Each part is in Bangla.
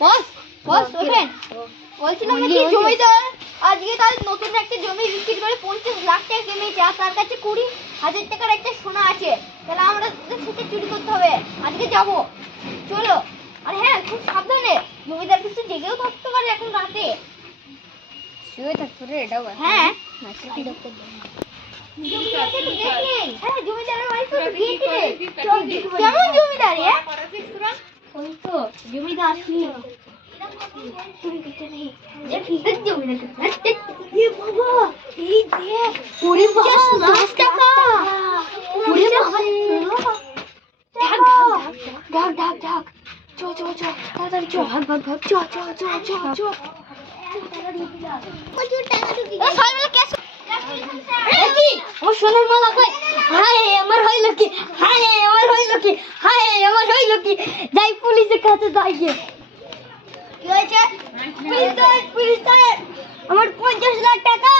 বস বস ওঠেন। বলছিলাম কি জমিদার আজকে তার নতুন একটা জমি বিক্রি করে পঞ্চাশ লাখ টাকা কিনেছে আর তার কাছে কুড়ি হাজার টাকার একটা সোনা আছে। তাহলে আমরা সেটা চুরি করতে হবে। আজকে যাব। চলো। আর হ্যাঁ খুব সাবধানে। জমিদার কিছু জেগেও থাকতে পারে এখন রাতে। শুয়ে থাকতো রে এটাও হ্যাঁ। হ্যাঁ জমিদারের বাড়ি তো গিয়েছিলে কেমন জমিদার এ? ওই তো জমিদার আমার হইল কি হায় আমার হইল কি যাই পুলিশের কি হয়েছে? ধর। আমার পঞ্চাশ লাখ টাকা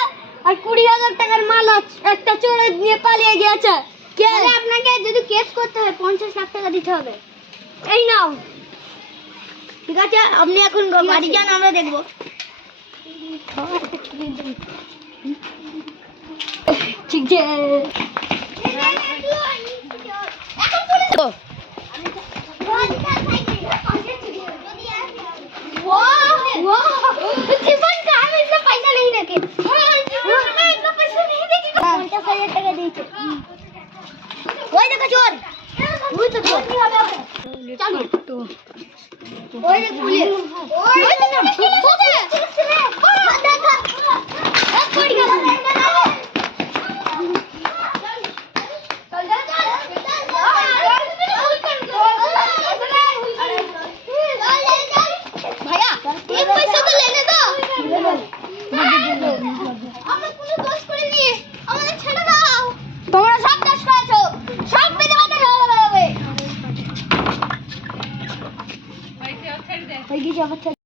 আর কুড়ি হাজার টাকার মাল আছে। একটা চোরে নিয়ে পালিয়ে গিয়েছে। কে? আপনাকে যদি কেস করতে হয় পঞ্চাশ লাখ টাকা দিতে হবে। এই নাও। ঠিক আছে আপনি এখন বাড়ি যান আমরা দেখব। ঠিক আছে। ওই দেখো চোর ওই তো চোর চলো ওই দেখ পুলিশ ওই দেখ Peguei já vou te